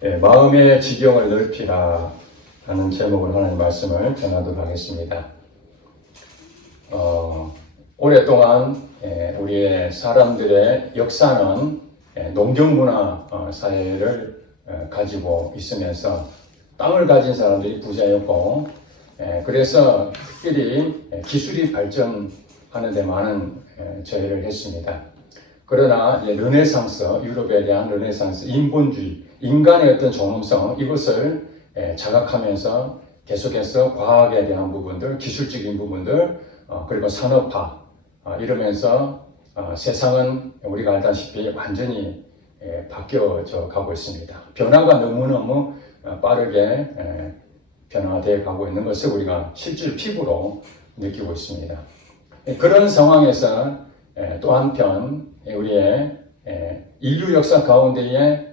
마음의 지경을 넓히라 하는 제목으로 하나님 말씀을 전하도록 하겠습니다. 오랫동안 우리의 사람들의 역사는 농경문화 사회를 가지고 있으면서 땅을 가진 사람들이 부자였고, 그래서 특별히 기술이 발전하는 데 많은 저해를 했습니다. 그러나 르네상스, 유럽에 대한 르네상스, 인본주의, 인간의 어떤 존엄성, 이것을 자각하면서 계속해서 과학에 대한 부분들, 기술적인 부분들, 그리고 산업화, 이러면서 세상은 우리가 알다시피 완전히 바뀌어져 가고 있습니다. 변화가 너무너무 빠르게 변화되어 가고 있는 것을 우리가 실질 피부로 느끼고 있습니다. 그런 상황에서 또 한편 우리의 인류 역사 가운데에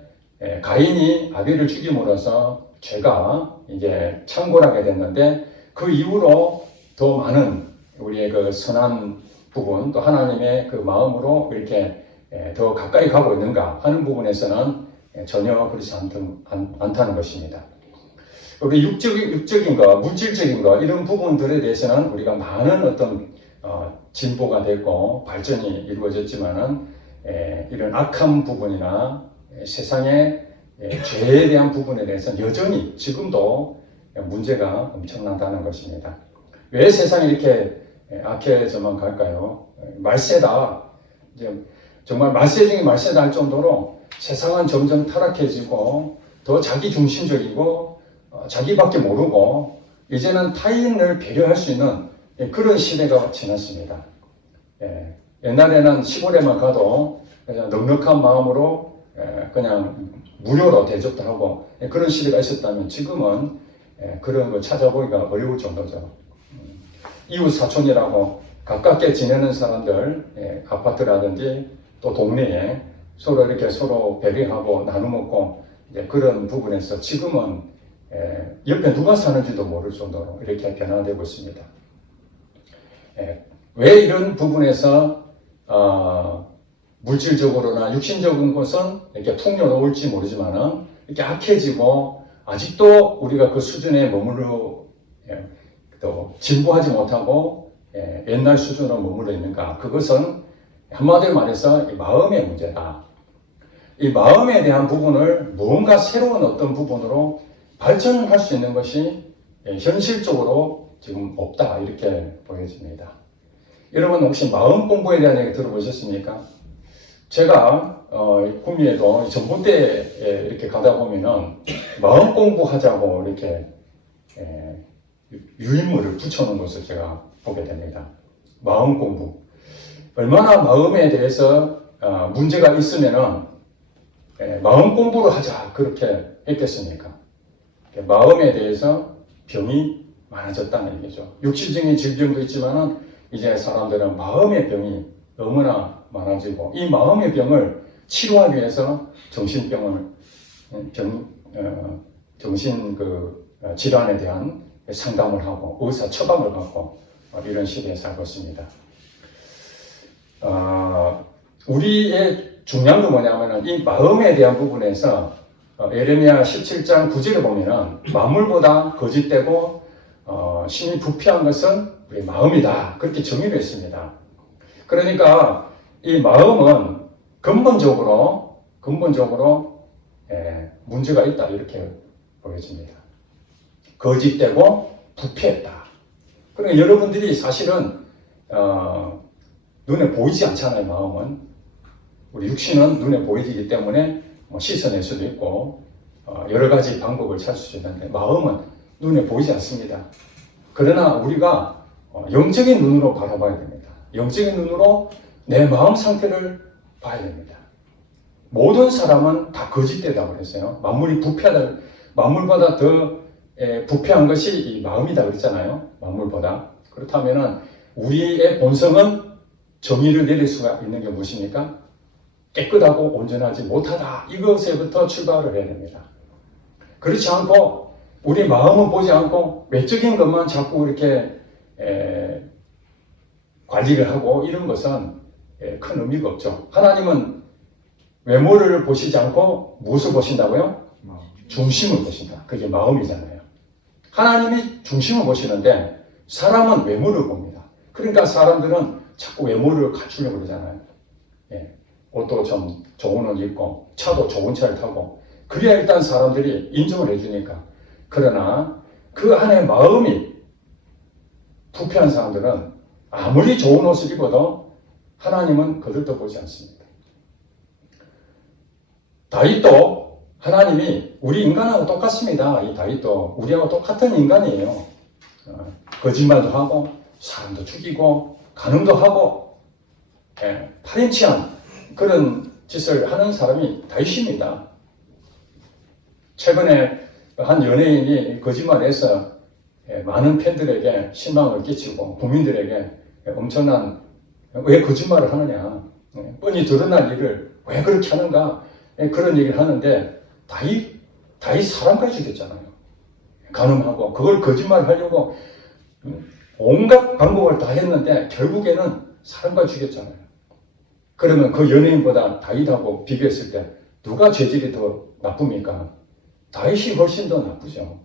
가인이 아벨을 죽임으로써 죄가 이제 창궐하게 됐는데, 그 이후로 더 많은 우리의 그 선한 부분, 또 하나님의 그 마음으로 이렇게 더 가까이 가고 있는가 하는 부분에서는 전혀 그렇지 않다는 것입니다. 우리 육적인 것, 물질적인 것, 이런 부분들에 대해서는 우리가 많은 어떤 진보가 됐고 발전이 이루어졌지만은 이런 악한 부분이나 세상의 죄에 대한 부분에 대해서는 여전히 지금도 문제가 엄청나다는 것입니다. 왜 세상이 이렇게 악해져만 갈까요? 말세다. 이제 정말 말세 중에 말세다 할 정도로 세상은 점점 타락해지고 더 자기 중심적이고 자기밖에 모르고 이제는 타인을 배려할 수 있는 그런 시대가 지났습니다. 옛날에는 시골에만 가도 그냥 넉넉한 마음으로 그냥 무료로 대접도 하고 그런 시대가 있었다면, 지금은 그런 거 찾아보기가 어려울 정도죠. 이웃 사촌이라고 가깝게 지내는 사람들, 아파트라든지 또 동네에 서로 이렇게 서로 배려하고 나눠 먹고 그런 부분에서 지금은 옆에 누가 사는지도 모를 정도로 이렇게 변화되고 있습니다. 왜 이런 부분에서 물질적으로나 육신적인 것은 이렇게 풍요로울지 모르지만은 이렇게 악해지고 아직도 우리가 그 수준에 머물러 또 진보하지 못하고 옛날 수준으로 머물러 있는가? 그것은 한마디로 말해서 이 마음의 문제다. 이 마음에 대한 부분을 무언가 새로운 어떤 부분으로 발전할 수 있는 것이 현실적으로 지금 없다, 이렇게 보여집니다. 여러분 혹시 마음 공부에 대한 얘기 들어보셨습니까? 제가 구미에도 전봇대에 이렇게 가다 보면은 마음 공부하자고 이렇게 유인물을 붙여놓은 것을 제가 보게 됩니다. 마음 공부. 얼마나 마음에 대해서 문제가 있으면은 마음 공부를 하자 그렇게 했겠습니까? 마음에 대해서 병이 많아졌다는 얘기죠. 육체적인 질병도 있지만은 이제 사람들은 마음의 병이 너무나 많아지고, 이 마음의 병을 치료하기 위해서 정신병을 정신 질환에 대한 상담을 하고 의사 처방을 받고 이런 시대에 살고 있습니다. 우리의 중요한 건 뭐냐면은 이 마음에 대한 부분에서 예레미야 17장 9절에 보면은 만물보다 거짓되고 심히 부패한 것은 우리 마음이다, 그렇게 정의를 했습니다. 그러니까 이 마음은 근본적으로 문제가 있다, 이렇게 보여집니다. 거짓되고 부패했다. 그러니까 여러분들이 사실은 눈에 보이지 않잖아요. 마음은, 우리 육신은 눈에 보이기 때문에 씻어낼 수도 있고 여러 가지 방법을 찾을 수 있는데, 마음은 눈에 보이지 않습니다. 그러나 우리가 영적인 눈으로 바라봐야 됩니다. 영적인 눈으로 내 마음 상태를 봐야 됩니다. 모든 사람은 다 거짓되다고 그랬어요. 만물이 부패하다, 만물보다 더 부패한 것이 이 마음이다 그랬잖아요. 만물보다. 그렇다면은 우리의 본성은 정의를 내릴 수가 있는 게 무엇입니까? 깨끗하고 온전하지 못하다, 이것에부터 출발을 해야 됩니다. 그렇지 않고 우리 마음은 보지 않고 외적인 것만 자꾸 이렇게 관리를 하고 이런 것은 큰 의미가 없죠. 하나님은 외모를 보시지 않고 무엇을 보신다고요? 중심을 보신다. 그게 마음이잖아요. 하나님이 중심을 보시는데 사람은 외모를 봅니다. 그러니까 사람들은 자꾸 외모를 갖추려고 그러잖아요. 예. 옷도 좀 좋은 옷 입고 차도 좋은 차를 타고 그래야 일단 사람들이 인정을 해주니까. 그러나 그 안에 마음이 부패한 사람들은 아무리 좋은 옷을 입어도 하나님은 그들도 보지 않습니다. 다윗도 하나님이 우리 인간하고 똑같습니다. 이 다윗도 우리하고 똑같은 인간이에요. 거짓말도 하고 사람도 죽이고 간음도 하고 파렴치한 그런 짓을 하는 사람이 다윗입니다. 최근에 한 연예인이 거짓말해서 많은 팬들에게 실망을 끼치고 국민들에게 엄청난 왜 거짓말을 하느냐, 뻔히 드러날 일을 왜 그렇게 하는가 그런 얘기를 하는데 다윗 사람까지 죽였잖아요. 간음하고 그걸 거짓말하려고 온갖 방법을 다 했는데 결국에는 사람까지 죽였잖아요. 그러면 그 연예인보다 다윗하고 비교했을 때 누가 죄질이 더 나쁩니까? 다윗이 훨씬 더 나쁘죠.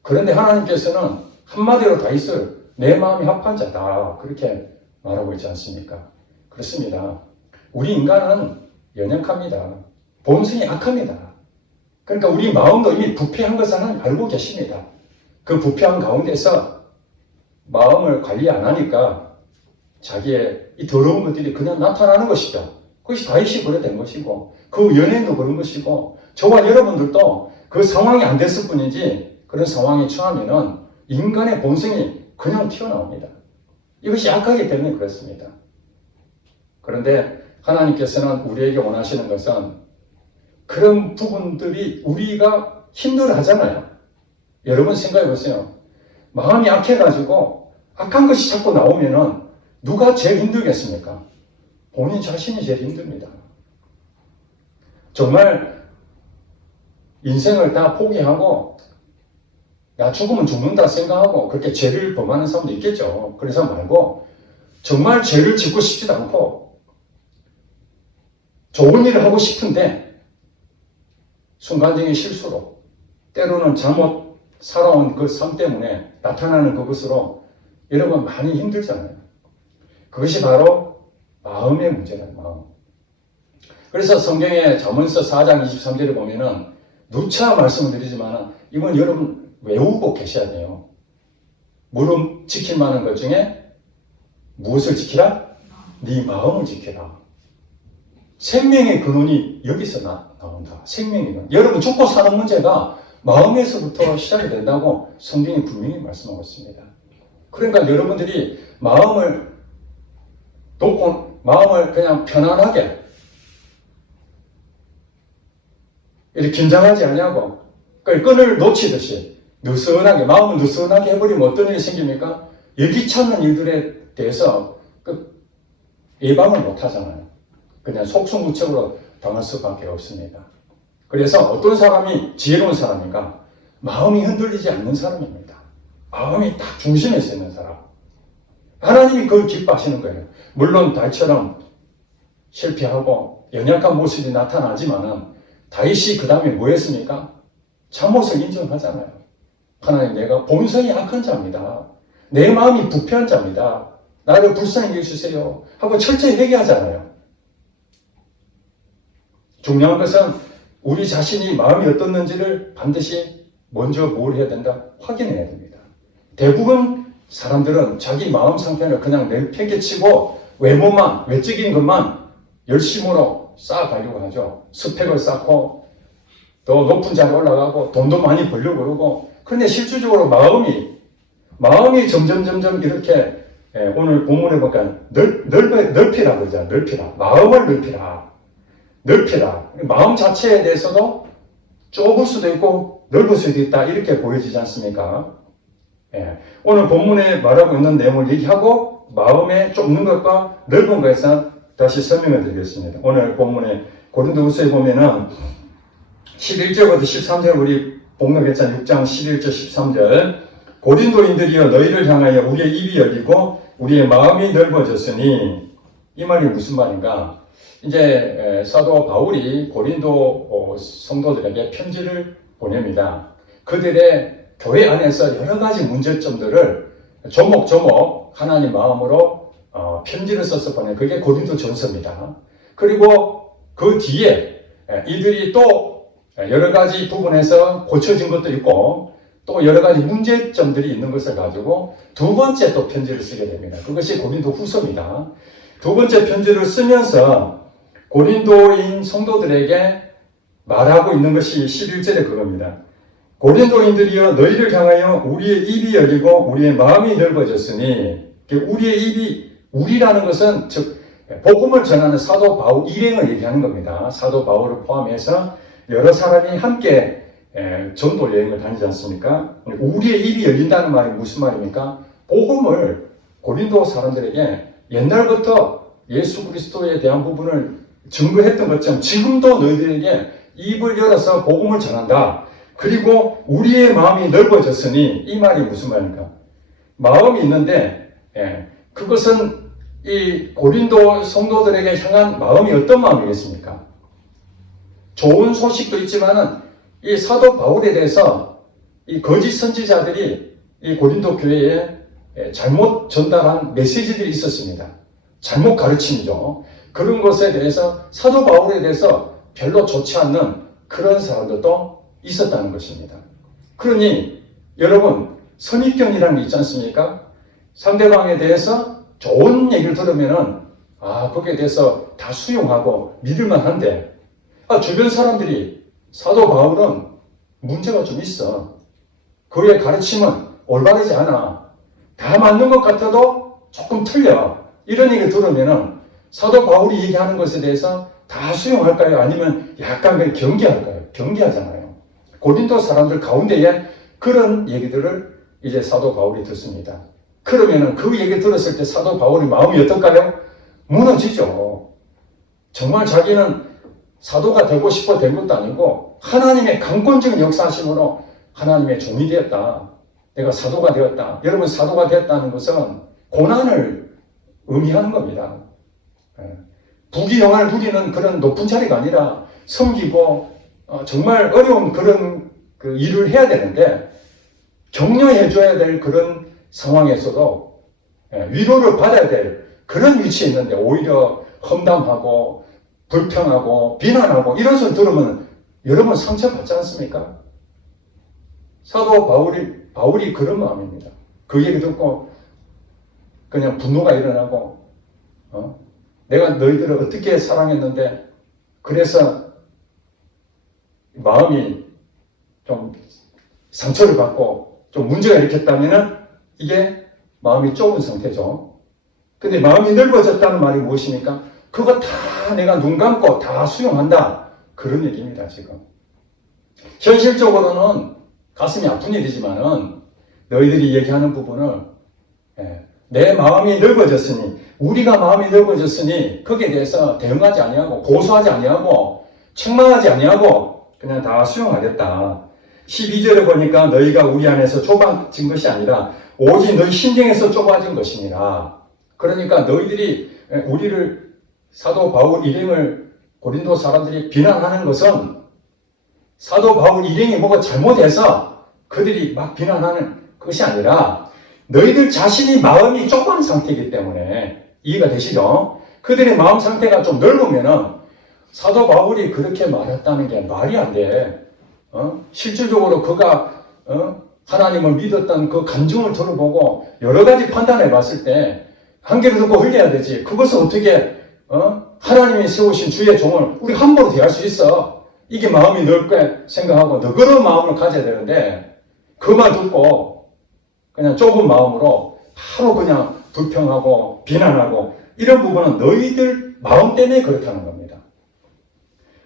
그런데 하나님께서는 한마디로 다윗을 내 마음이 합한 자다 그렇게 말하고 있지 않습니까? 그렇습니다. 우리 인간은 연약합니다. 본성이 악합니다. 그러니까 우리 마음도 이미 부패한 것을 하나님 알고 계십니다. 그 부패한 가운데서 마음을 관리 안 하니까 자기의 이 더러운 것들이 그냥 나타나는 것이죠. 그것이 다윗이 그래 된 것이고 그 연예인도 그런 것이고 저와 여러분들도 그 상황이 안 됐을 뿐이지 그런 상황에 처하면은 인간의 본성이 그냥 튀어나옵니다. 이것이 약하기 때문에 그렇습니다. 그런데 하나님께서는 우리에게 원하시는 것은 그런 부분들이 우리가 힘들어 하잖아요. 여러분 생각해 보세요. 마음이 약해가지고 악한 것이 자꾸 나오면은 누가 제일 힘들겠습니까? 본인 자신이 제일 힘듭니다. 정말 인생을 다 포기하고 나 죽으면 죽는다 생각하고 그렇게 죄를 범하는 사람도 있겠죠. 그래서 말고 정말 죄를 짓고 싶지도 않고 좋은 일을 하고 싶은데 순간적인 실수로 때로는 잘못 살아온 그 삶 때문에 나타나는 그것으로 여러분 많이 힘들잖아요. 그것이 바로 마음의 문제라는 마음. 그래서 성경의 잠언서 4장 23절에 보면은 누차 말씀을 드리지만 이건 여러분 외우고 계셔야 돼요. 무릎 지킬 만한 것 중에 무엇을 지키라? 네 마음을 지키라. 생명의 근원이 여기서 나온다. 생명의 근원. 여러분 죽고 사는 문제가 마음에서부터 시작이 된다고 성경이 분명히 말씀하고 있습니다. 그러니까 여러분들이 마음을 놓고 마음을 그냥 편안하게 이렇게 긴장하지 않냐고 끈을 놓치듯이 느슨하게 마음을 느슨하게 해버리면 어떤 일이 생깁니까? 예기치 않는 일들에 대해서 예방을 못하잖아요. 그냥 속수무책으로 당할 수밖에 없습니다. 그래서 어떤 사람이 지혜로운 사람인가? 마음이 흔들리지 않는 사람입니다. 마음이 딱 중심에 서 있는 사람. 하나님이 그걸 기뻐하시는 거예요. 물론 다윗처럼 실패하고 연약한 모습이 나타나지만은 다윗이 그 다음에 뭐 했습니까? 잘못을 인정하잖아요. 하나님, 내가 본성이 악한 자입니다. 내 마음이 부패한 자입니다. 나를 불쌍히 여겨주세요 하고 철저히 회개하잖아요. 중요한 것은 우리 자신이 마음이 어떻는지를 반드시 먼저 뭘 해야 된다? 확인해야 됩니다. 대부분 사람들은 자기 마음 상태를 그냥 내팽개치고 외모만, 외적인 것만 열심으로 쌓아가려고 하죠. 스펙을 쌓고 더 높은 자리에 올라가고 돈도 많이 벌려고 그러고 그런데 실질적으로 마음이 점점 이렇게 오늘 본문에 보니까 넓히라 그러잖아요. 넓히라. 마음을 넓히라. 마음 자체에 대해서도 좁을 수도 있고 넓을 수도 있다. 이렇게 보여지지 않습니까? 오늘 본문에 말하고 있는 내용을 얘기하고 마음에 좁는 것과 넓은 것에서 다시 설명을 드리겠습니다. 오늘 본문에 고린도후서에 보면은 11절부터 13절 우리 복록했잖아요. 6장 11절 13절 고린도인들이여 너희를 향하여 우리의 입이 열리고 우리의 마음이 넓어졌으니 이 말이 무슨 말인가? 이제 사도 바울이 고린도 성도들에게 편지를 보냅니다. 그들의 교회 안에서 여러 가지 문제점들을 조목조목 하나님 마음으로 편지를 써서 보낸 그게 고린도전서입니다. 그리고 그 뒤에 이들이 또 여러 가지 부분에서 고쳐진 것도 있고 또 여러 가지 문제점들이 있는 것을 가지고 두 번째 또 편지를 쓰게 됩니다. 그것이 고린도 후서입니다. 두 번째 편지를 쓰면서 고린도인 성도들에게 말하고 있는 것이 11절에 그겁니다. 고린도인들이여 너희를 향하여 우리의 입이 열리고 우리의 마음이 넓어졌으니 우리의 입이 우리라는 것은 즉 복음을 전하는 사도 바울 일행을 얘기하는 겁니다. 사도 바울을 포함해서 여러 사람이 함께 전도 여행을 다니지 않습니까? 우리의 입이 열린다는 말이 무슨 말입니까? 복음을 고린도 사람들에게 옛날부터 예수 그리스도에 대한 부분을 증거했던 것처럼 지금도 너희들에게 입을 열어서 복음을 전한다. 그리고 우리의 마음이 넓어졌으니 이 말이 무슨 말입니까? 마음이 있는데 그것은 이 고린도 성도들에게 향한 마음이 어떤 마음이겠습니까? 좋은 소식도 있지만은 이 사도 바울에 대해서 이 거짓 선지자들이 이 고린도 교회에 잘못 전달한 메시지들이 있었습니다. 잘못 가르침이죠. 그런 것에 대해서 사도 바울에 대해서 별로 좋지 않는 그런 사람들도 있었다는 것입니다. 그러니 여러분 선입견이라는 게 있지 않습니까? 상대방에 대해서 좋은 얘기를 들으면은 거기에 대해서 다 수용하고 믿을만 한데 주변 사람들이 사도 바울은 문제가 좀 있어. 그의 가르침은 올바르지 않아. 다 맞는 것 같아도 조금 틀려. 이런 얘기 들으면은 사도 바울이 얘기하는 것에 대해서 다 수용할까요? 아니면 약간 경계할까요? 경계하잖아요. 고린도 사람들 가운데에 그런 얘기들을 이제 사도 바울이 듣습니다. 그러면은 그 얘기 들었을 때 사도 바울의 마음이 어떨까요? 무너지죠. 정말 자기는 사도가 되고 싶어 된 것도 아니고 하나님의 강권적인 역사하심으로 하나님의 종이 되었다. 내가 사도가 되었다. 여러분 사도가 되었다는 것은 고난을 의미하는 겁니다. 부귀영화를 누리는 그런 높은 자리가 아니라 섬기고 정말 어려운 그런 일을 해야 되는데 격려해줘야 될 그런 상황에서도 위로를 받아야 될 그런 위치에 있는데 오히려 험담하고 불평하고 비난하고 이런 소리 들으면 여러분 상처받지 않습니까? 사도 바울이 그런 마음입니다. 그 얘기 듣고 그냥 분노가 일어나고 내가 너희들을 어떻게 사랑했는데 그래서 마음이 좀 상처를 받고 좀 문제가 일으켰다면 이게 마음이 좁은 상태죠. 근데 마음이 넓어졌다는 말이 무엇입니까? 그거 다 내가 눈 감고 다 수용한다. 그런 얘기입니다, 지금. 현실적으로는 가슴이 아픈 일이지만은 너희들이 얘기하는 부분을 내 마음이 넓어졌으니 우리가 마음이 넓어졌으니 거기에 대해서 대응하지 아니하고 고소하지 아니하고 책망하지 아니하고 그냥 다 수용하겠다. 12절에 보니까 너희가 우리 안에서 좁아진 것이 아니라 오직 너희 심령에서 좁아진 것이니라. 그러니까 너희들이 우리를 사도 바울 일행을 고린도 사람들이 비난하는 것은 사도 바울 일행이 뭐가 잘못해서 그들이 막 비난하는 것이 아니라 너희들 자신이 마음이 좁은 상태이기 때문에 이해가 되시죠? 그들의 마음 상태가 좀 넓으면은 사도 바울이 그렇게 말했다는 게 말이 안 돼. 실질적으로 그가 하나님을 믿었던 그 감정을 들어보고 여러 가지 판단해 봤을 때 한 개를 듣고 흘려야 되지. 그것을 어떻게 하나님이 세우신 주의 종을 우리 함부로 대할 수 있어. 이게 마음이 넓게 생각하고 너그러운 마음을 가져야 되는데 그 말 듣고 그냥 좁은 마음으로 바로 그냥 불평하고 비난하고 이런 부분은 너희들 마음 때문에 그렇다는 겁니다.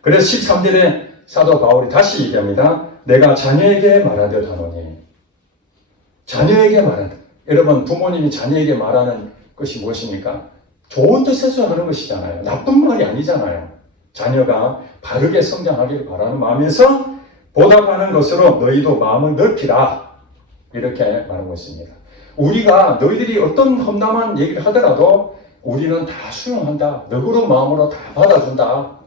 그래서 13절에 사도 바울이 다시 얘기합니다. 내가 자녀에게 말하듯 하노니. 자녀에게 말하듯. 여러분 부모님이 자녀에게 말하는 것이 무엇입니까? 좋은 뜻에서 하는 것이잖아요. 나쁜 말이 아니잖아요. 자녀가 바르게 성장하기를 바라는 마음에서 보답하는 것으로 너희도 마음을 넓히라. 이렇게 말하고 있습니다. 우리가 너희들이 어떤 험담한 얘기를 하더라도 우리는 다 수용한다. 너그러운 마음으로 다 받아준다.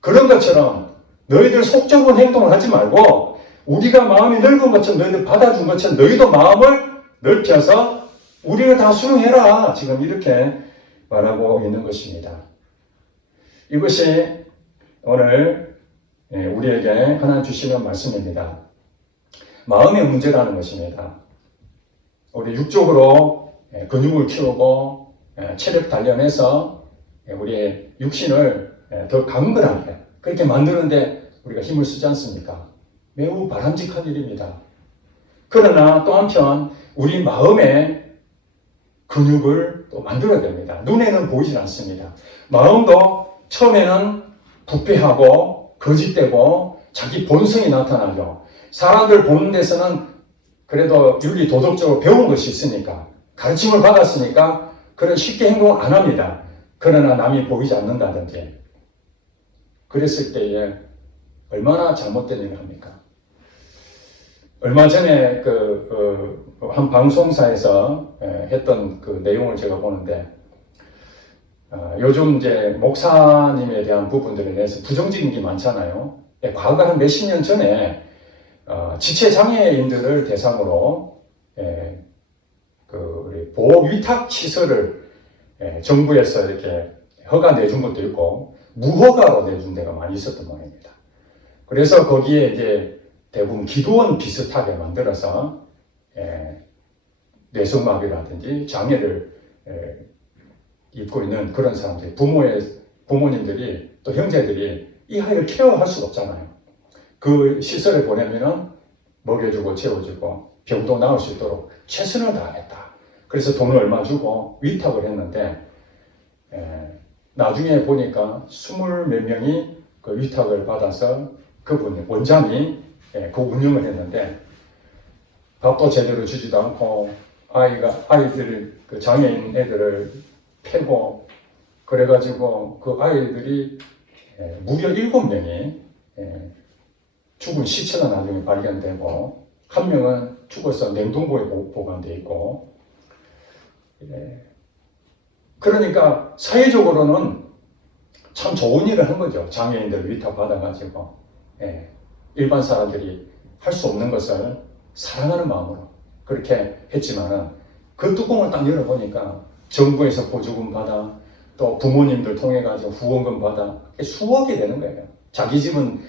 그런 것처럼 너희들 속 좁은 행동을 하지 말고 우리가 마음이 넓은 것처럼 너희들 받아준 것처럼 너희도 마음을 넓혀서 우리를 다 수용해라. 지금 이렇게 말하고 있는 것입니다. 이것이 오늘 우리에게 하나님 주시는 말씀입니다. 마음의 문제라는 것입니다. 우리 육적으로 근육을 키우고 체력 단련해서 우리의 육신을 더 강건하게 그렇게 만드는데 우리가 힘을 쓰지 않습니까? 매우 바람직한 일입니다. 그러나 또 한편 우리 마음의 근육을 또 만들어야 됩니다. 눈에는 보이질 않습니다. 마음도 처음에는 부패하고 거짓되고 자기 본성이 나타나죠. 사람들 보는 데서는 그래도 윤리 도덕적으로 배운 것이 있으니까 가르침을 받았으니까 그런 쉽게 행동을 안 합니다. 그러나 남이 보이지 않는다든지 그랬을 때에 얼마나 잘못된 일을 합니까? 얼마 전에 한 방송사에서 했던 그 내용을 제가 보는데 요즘 이제 목사님에 대한 부분들에 대해서 부정적인 게 많잖아요. 과거 한 몇십 년 전에 지체 장애인들을 대상으로 우리 보호 위탁 시설을 정부에서 이렇게 허가 내준 것도 있고 무허가로 내준 데가 많이 있었던 모양입니다. 그래서 거기에 이제 대부분 기도원 비슷하게 만들어서 뇌성마비라든지 장애를 입고 있는 그런 사람들, 부모님들이 또 형제들이 이 아이를 케어할 수가 없잖아요. 그 시설에 보내면은 먹여주고 재워주고 병도 나을 수 있도록 최선을 다하겠다. 그래서 돈을 얼마 주고 위탁을 했는데 나중에 보니까 20몇 명이 그 위탁을 받아서 그분이 원장이 그 운영을 했는데 밥도 제대로 주지도 않고 아이들 그 장애인 애들을 패고 그래가지고 그 아이들이 무려 7명이 죽은 시체가 나중에 발견되고 한 명은 죽어서 냉동고에 보관되어 있고 그러니까 사회적으로는 참 좋은 일을 한 거죠. 장애인들 위탁받아가지고 일반 사람들이 할 수 없는 것을 사랑하는 마음으로 그렇게 했지만은 그 뚜껑을 딱 열어보니까 정부에서 보조금 받아 또 부모님들 통해가지고 후원금 받아 수억이 되는 거예요. 자기 집은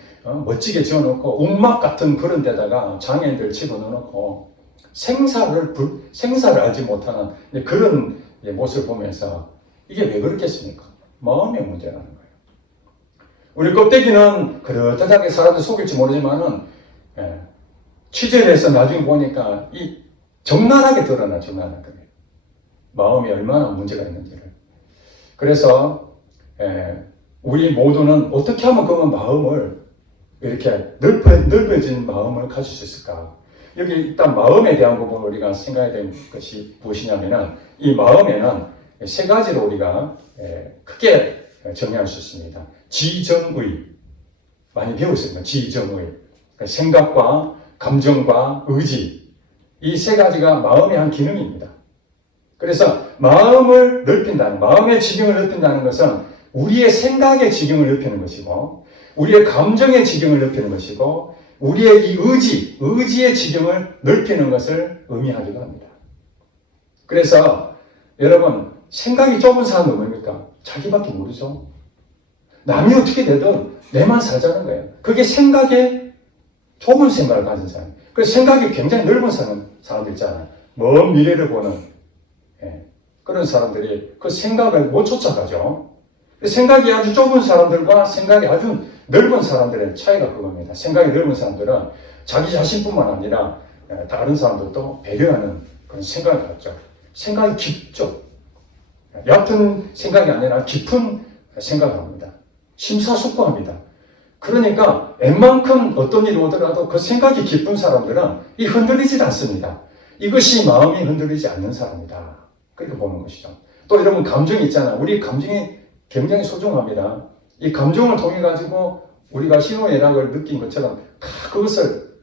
멋지게 지어놓고 웅막 같은 그런 데다가 장애인들 집어넣어놓고 생사를 알지 못하는 그런 모습을 보면서 이게 왜 그렇겠습니까? 마음의 문제라는 거예요. 우리 껍데기는 그럴듯하게 사람들 속일지 모르지만은 취재를 해서 나중에 보니까 이 적나라하게 드러나 적나라하게 마음이 얼마나 문제가 있는지를. 그래서 우리 모두는 어떻게 하면 그런 마음을 이렇게 넓어진 마음을 가질 수 있을까? 여기 일단 마음에 대한 부분을 우리가 생각해야 되는 것이 무엇이냐면은 이 마음에는 세 가지로 우리가 크게 정의할 수 있습니다. 지정의. 많이 배웠습니다. 지정의. 생각과 감정과 의지. 이 세 가지가 마음의 한 기능입니다. 그래서 마음을 넓힌다는, 마음의 지경을 넓힌다는 것은 우리의 생각의 지경을 넓히는 것이고, 우리의 감정의 지경을 넓히는 것이고, 우리의 이 의지의 지경을 넓히는 것을 의미하기도 합니다. 그래서 여러분, 생각이 좁은 사람은 뭡니까? 자기밖에 모르죠. 남이 어떻게 되든 내만 살자는 거예요. 그게 생각에 좁은 생각을 가진 사람. 그래서 생각이 굉장히 넓은 사람들 있잖아요. 먼 미래를 보는 그런 사람들이 그 생각을 못 쫓아가죠. 생각이 아주 좁은 사람들과 생각이 아주 넓은 사람들의 차이가 그겁니다. 생각이 넓은 사람들은 자기 자신뿐만 아니라 다른 사람들도 배려하는 그런 생각을 갖죠. 생각이 깊죠. 얕은 생각이 아니라 깊은 생각을 합니다. 심사숙고합니다. 그러니까 웬만큼 어떤 일이 오더라도 그 생각이 깊은 사람들은 이 흔들리지 않습니다. 이것이 마음이 흔들리지 않는 사람이다. 그렇게 보는 것이죠. 또 여러분 감정이 있잖아요. 우리 감정이 굉장히 소중합니다. 이 감정을 통해 가지고 우리가 희노애락을 느낀 것처럼 다 그것을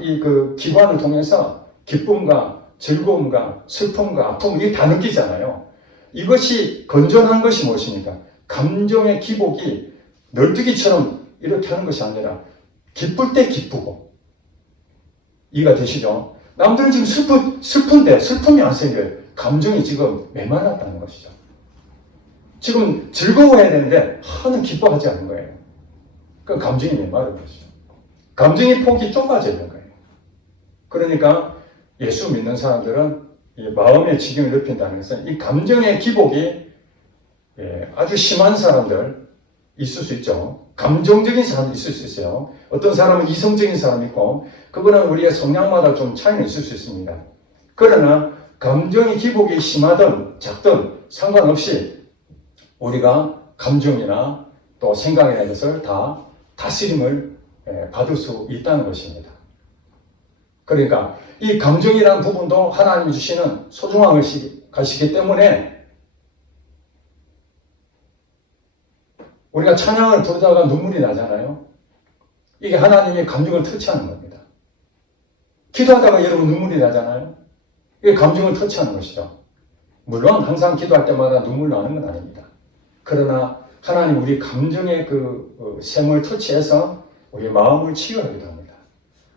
이 그 기관을 통해서 기쁨과 즐거움과 슬픔과 아픔 이게 다 느끼잖아요. 이것이 건전한 것이 무엇입니까? 감정의 기복이 널뛰기처럼 이렇게 하는 것이 아니라 기쁠 때 기쁘고. 이해가 되시죠? 남들은 지금 슬픈데 슬픔이 안 생겨요. 감정이 지금 메말랐다는 것이죠. 지금 즐거워해야 되는데 하는 기뻐하지 않는 거예요. 그 감정이 메마른 것이죠. 감정의 폭이 좁아져 있는 거예요. 그러니까 예수 믿는 사람들은 이 마음의 지경을 넓힌다는 것은 이 감정의 기복이 아주 심한 사람들 있을 수 있죠. 감정적인 사람이 있을 수 있어요. 어떤 사람은 이성적인 사람이 있고 그거는 우리의 성향마다 좀 차이는 있을 수 있습니다. 그러나 감정의 기복이 심하든 작든 상관없이 우리가 감정이나 또 생각이나 것을 다 다스림을 받을 수 있다는 것입니다. 그러니까 이 감정이라는 부분도 하나님이 주시는 소중한 것이기 때문에 우리가 찬양을 부르다가 눈물이 나잖아요. 이게 하나님의 감정을 터치하는 겁니다. 기도하다가 여러분 눈물이 나잖아요. 이게 감정을 터치하는 것이죠. 물론 항상 기도할 때마다 눈물 나는 건 아닙니다. 그러나 하나님 우리 감정의 그 샘을 터치해서 우리 마음을 치유하기도 합니다.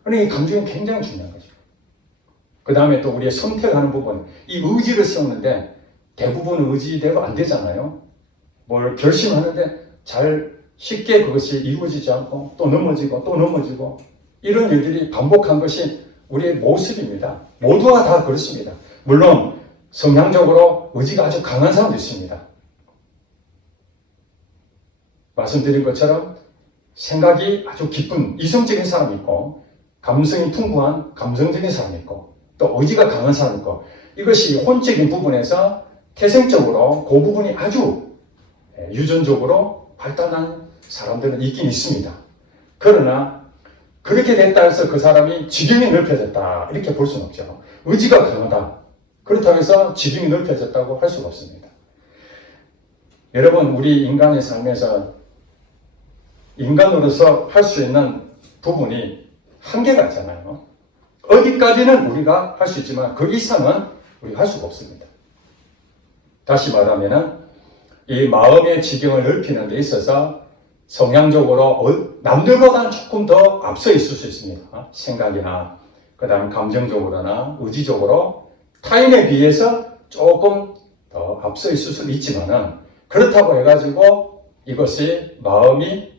그러니 이 감정이 굉장히 중요한 거죠. 그 다음에 또 우리의 선택하는 부분, 이 의지를 세우는데 대부분 의지대로 안 되잖아요. 뭘 결심하는데 잘 쉽게 그것이 이루어지지 않고 또 넘어지고 이런 일들이 반복한 것이 우리의 모습입니다. 모두가 다 그렇습니다. 물론 성향적으로 의지가 아주 강한 사람도 있습니다. 말씀드린 것처럼 생각이 아주 깊은 이성적인 사람이 있고 감성이 풍부한 감성적인 사람이 있고 또 의지가 강한 사람이 있고 이것이 혼적인 부분에서 태생적으로 그 부분이 아주 유전적으로 발달한 사람들은 있긴 있습니다. 그러나 그렇게 됐다 해서 그 사람이 지경이 넓혀졌다 이렇게 볼 수는 없죠. 의지가 강하다. 그렇다고 해서 지경이 넓혀졌다고 할 수가 없습니다. 여러분 우리 인간의 삶에서 인간으로서 할 수 있는 부분이 한계가 있잖아요. 어디까지는 우리가 할 수 있지만 그 이상은 우리가 할 수가 없습니다. 다시 말하면 이 마음의 지경을 넓히는 데 있어서 성향적으로 남들보다는 조금 더 앞서 있을 수 있습니다. 생각이나 그 다음 감정적으로나 의지적으로 타인에 비해서 조금 더 앞서 있을 수는 있지만은 그렇다고 해가지고 이것이 마음이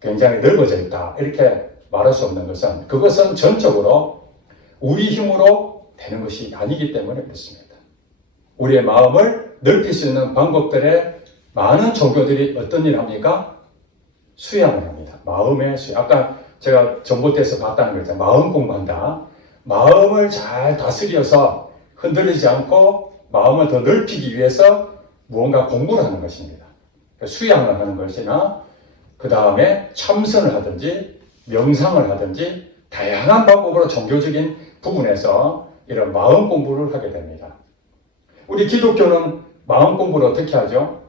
굉장히 넓어져 있다 이렇게 말할 수 없는 것은 그것은 전적으로 우리 힘으로 되는 것이 아니기 때문에 그렇습니다. 우리의 마음을 넓힐 수 있는 방법들에 많은 종교들이 어떤 일을 합니까? 수양을 합니다. 마음의 수양. 아까 제가 전봇대에서 봤다는 거 있잖아요. 마음 공부한다. 마음을 잘 다스려서 흔들리지 않고 마음을 더 넓히기 위해서 무언가 공부를 하는 것입니다. 수양을 하는 것이나 그 다음에 참선을 하든지 명상을 하든지 다양한 방법으로 종교적인 부분에서 이런 마음 공부를 하게 됩니다. 우리 기독교는 마음 공부를 어떻게 하죠?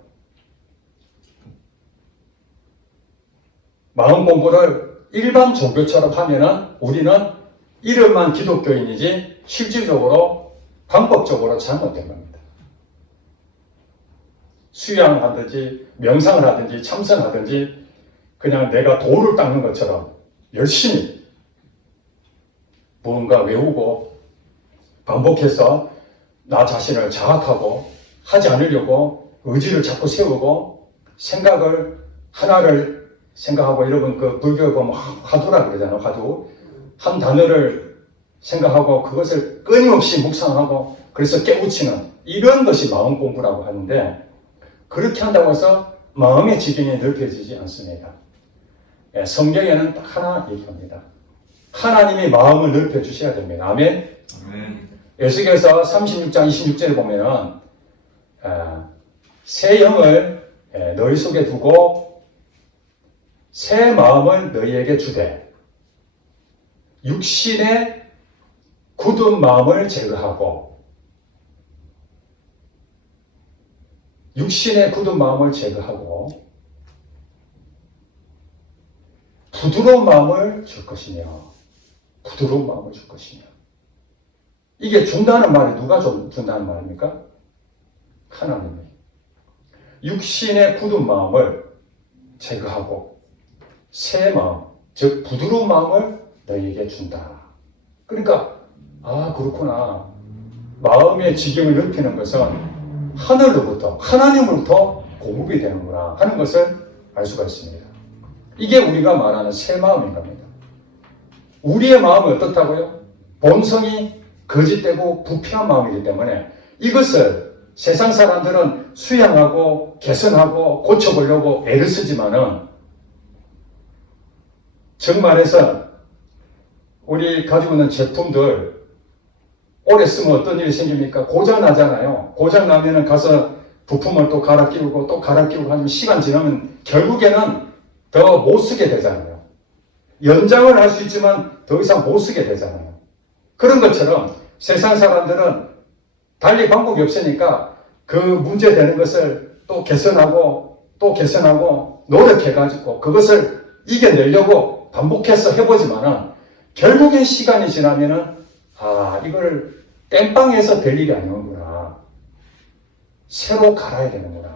마음 공부를 일반 종교처럼 하면은 우리는 이름만 기독교인이지 실질적으로 방법적으로 잘못된 겁니다. 수양을 하든지 명상을 하든지 참선을 하든지 그냥 내가 돌을 닦는 것처럼 열심히 무언가 외우고 반복해서 나 자신을 자학하고 하지 않으려고 의지를 자꾸 세우고 생각을 하나를 생각하고 여러분 그 불교에 보면 화두라 그러잖아요. 화두. 한 단어를 생각하고 그것을 끊임없이 묵상하고 그래서 깨우치는 이런 것이 마음 공부라고 하는데 그렇게 한다고 해서 마음의 지경이 넓혀지지 않습니다. 성경에는 딱 하나 얘기합니다. 하나님이 마음을 넓혀 주셔야 됩니다. 아멘. 에스겔서 36장 26절에 보면은 새 영을 너희 속에 두고 새 마음을 너희에게 주되 육신의 굳은 마음을 제거하고 육신의 굳은 마음을 제거하고 부드러운 마음을 줄 것이며 부드러운 마음을 줄 것이며 이게 준다는 말이 누가 준다는 말입니까? 하나님이. 육신의 굳은 마음을 제거하고 새 마음, 즉 부드러운 마음을 너희에게 준다. 그러니까 그렇구나. 마음의 지경을 넓히는 것은 하늘로부터, 하나님으로부터 공급이 되는구나 하는 것을 알 수가 있습니다. 이게 우리가 말하는 새 마음인 겁니다. 우리의 마음은 어떻다고요? 본성이 거짓되고 부패한 마음이기 때문에 이것을 세상 사람들은 수양하고 개선하고 고쳐보려고 애를 쓰지만은 정말해서 우리 가지고 있는 제품들 오래 쓰면 어떤 일이 생깁니까? 고장 나잖아요. 고장 나면은 가서 부품을 또 갈아 끼우고 또 갈아 끼우고 하면 시간 지나면 결국에는 더 못 쓰게 되잖아요. 연장을 할 수 있지만 더 이상 못 쓰게 되잖아요. 그런 것처럼 세상 사람들은 달리 방법이 없으니까 그 문제되는 것을 또 개선하고 또 개선하고 노력해가지고 그것을 이겨내려고 반복해서 해보지만은 결국엔 시간이 지나면은 이걸 땜빵해서 될 일이 아니구나. 새로 갈아야 되는구나.